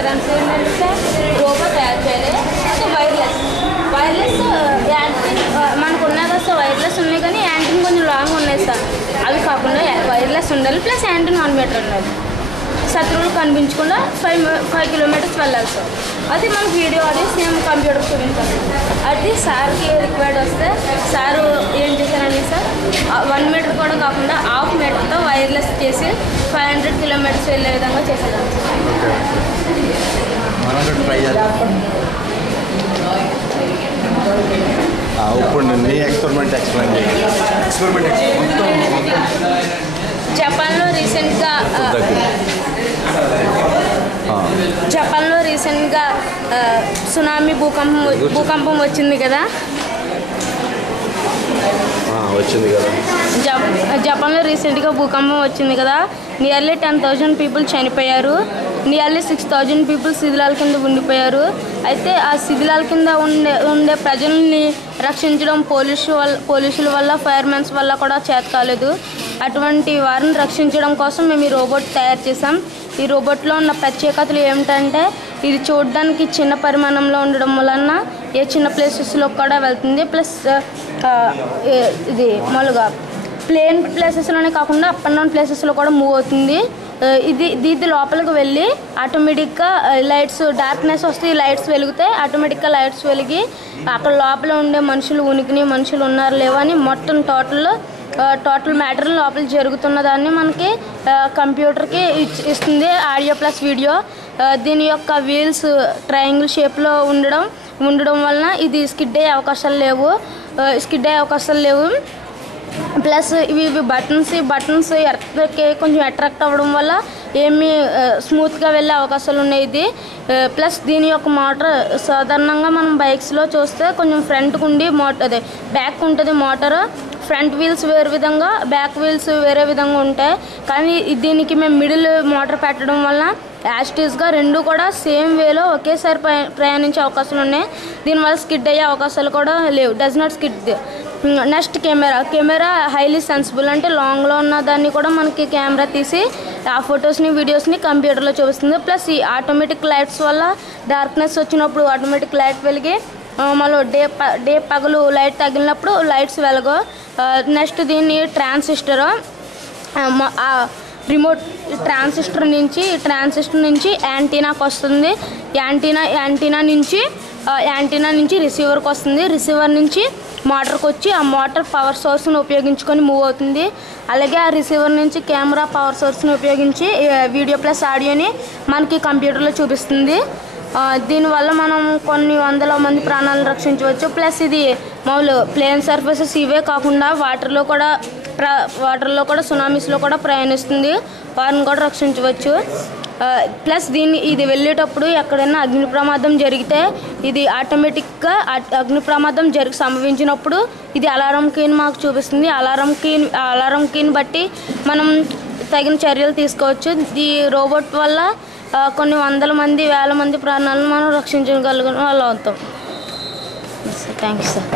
చేశారని ఏంటంటే sir robo తయారు చేయాలి. అయితే వైర్లెస్ యాంటీన్ మనకు ఉన్నది సార్. వైర్లెస్ ఉన్నాయి కానీ యాంటీన్ కొంచెం లాంగ్ ఉన్నాయి సార్. అవి కాకుండా వైర్లెస్ ఉండాలి ప్లస్ యాంటీన్ 1 మీటర్ ఉండాలి. శత్రువులు కనిపించకుండా 5 కిలోమీటర్స్ వెళ్ళాలి సార్. అది మనకు వీడియో ఆడియో సేమ్ కంప్యూటర్ చూపించాలి. అది సార్కి రిక్వైర్డ్ వస్తే సారు ఏం చేశారండి సార్ 1 మీటర్ కూడా కాకుండా 1/2 మీటర్తో వైర్లెస్ చేసి 500 కిలోమీటర్స్ వెళ్ళే విధంగా చేసేదాం. ఇప్పుడు నీ ఎక్స్పెరిమెంట్ ఎక్స్ప్లెయిన్ చేయండి. జపాన్లో రీసెంట్గా సునామీ భూకంపం వచ్చింది కదా. జపాన్లో రీసెంట్గా భూకంపం వచ్చింది కదా. నియర్లీ 10,000 పీపుల్ చనిపోయారు. నియర్లీ 6,000 పీపుల్ శిథిలాల కింద ఉండిపోయారు. అయితే ఆ శిథిలాల కింద ఉండే ప్రజల్ని రక్షించడం పోలీసుల వల్ల ఫైర్మెన్స్ వల్ల కూడా చేత కాలేదు. అటువంటి వారిని రక్షించడం కోసం మేము ఈ రోబోట్ తయారు చేసాం. ఈ రోబోట్లో ఉన్న ప్రత్యేకతలు ఏమిటంటే ఇది చూడడానికి చిన్న పరిమాణంలో ఉండడం వలన ఏ చిన్న ప్లేసెస్లో కూడా వెళ్తుంది. ప్లస్ ఇది మామూలుగా ప్లేన్ ప్లేసెస్లోనే కాకుండా అప్ అండ్ డౌన్ ప్లేసెస్లో కూడా మూవ్ అవుతుంది. ఇది లోపలికి వెళ్ళి ఆటోమేటిక్గా లైట్స్ డార్క్నెస్ వస్తే ఈ లైట్స్ వెలుగుతాయి. ఆటోమేటిక్గా లైట్స్ వెలిగి అక్కడ లోపల ఉండే మనుషులు ఉనికిని మనుషులు ఉన్నారు లేవని మొత్తం టోటల్ మ్యాటర్ లోపల జరుగుతున్న దాన్ని మనకి కంప్యూటర్కి ఇస్తుంది ఆడియో ప్లస్ వీడియో. దీని యొక్క వీల్స్ ట్రయాంగిల్ షేప్లో ఉండడం వలన ఇది స్కిడ్ అయ్యే అవకాశాలు లేవు. ప్లస్ ఇవి బటన్స్ ఎర్త్కి కొంచెం అట్రాక్ట్ అవ్వడం వల్ల ఏమీ స్మూత్గా వెళ్ళే అవకాశాలు ఉన్నాయి. ఇది ప్లస్ దీని యొక్క మోటార్ సాధారణంగా మనం బైక్స్లో చూస్తే కొంచెం ఫ్రంట్కి ఉండి బ్యాక్ ఉంటుంది మోటార్. ఫ్రంట్ వీల్స్ వేరే విధంగా బ్యాక్ వీల్స్ వేరే విధంగా ఉంటాయి. కానీ దీనికి మేము మిడిల్ మోటార్ పెట్టడం వల్ల యాస్టీస్గా రెండు కూడా సేమ్ వేలో ఒకేసారి ప్రయాణించే అవకాశాలు ఉన్నాయి. దీనివల్ల స్కిడ్ అయ్యే అవకాశాలు కూడా లేవు. Does not skid. Next camera highly sensible అంటే లాంగ్లో ఉన్న దాన్ని కూడా మనకి కెమెరా తీసి ఆ ఫొటోస్ని వీడియోస్ని కంప్యూటర్లో చూపిస్తుంది. ప్లస్ ఈ ఆటోమేటిక్ లైట్స్ వల్ల డార్క్నెస్ వచ్చినప్పుడు ఆటోమేటిక్ లైట్ వెలిగి మళ్ళీ డే పగలు లైట్ తగిలినప్పుడు లైట్స్ వెలగో. నెక్స్ట్ దీన్ని ట్రాన్సిస్టర్ రిమోట్ ట్రాన్సిస్టర్ నుంచి యాంటీనాకి వస్తుంది. యాంటీనా నుంచి రిసీవర్కి వస్తుంది. రిసీవర్ నుంచి మోటార్కి వచ్చి ఆ మోటార్ పవర్ సోర్స్ని ఉపయోగించుకొని మూవ్ అవుతుంది. అలాగే ఆ రిసీవర్ నుంచి కెమెరా పవర్ సోర్స్ని ఉపయోగించి వీడియో ప్లస్ ఆడియోని మనకి కంప్యూటర్లో చూపిస్తుంది. దీనివల్ల మనం కొన్ని వందల మంది ప్రాణాలను రక్షించవచ్చు. ప్లస్ ఇది మామూలు ప్లేన్ సర్ఫేసెస్ ఇవే కాకుండా వాటర్లో కూడా సునామీస్లో కూడా ప్రయాణిస్తుంది. వారిని కూడా రక్షించవచ్చు. ప్లస్ ఇది వెళ్ళేటప్పుడు ఎక్కడైనా అగ్ని ప్రమాదం జరిగితే ఇది ఆటోమేటిక్గా అగ్ని ప్రమాదం సంభవించినప్పుడు ఇది అలారం కీని మాకు చూపిస్తుంది. అలారం కీని బట్టి మనం తగిన చర్యలు తీసుకోవచ్చు. ఈ రోబోట్ వల్ల కొన్ని వందల మంది వేల మంది ప్రాణాలను మనం రక్షించగలిగిన వాళ్ళు అవుతాం. Thank you sir.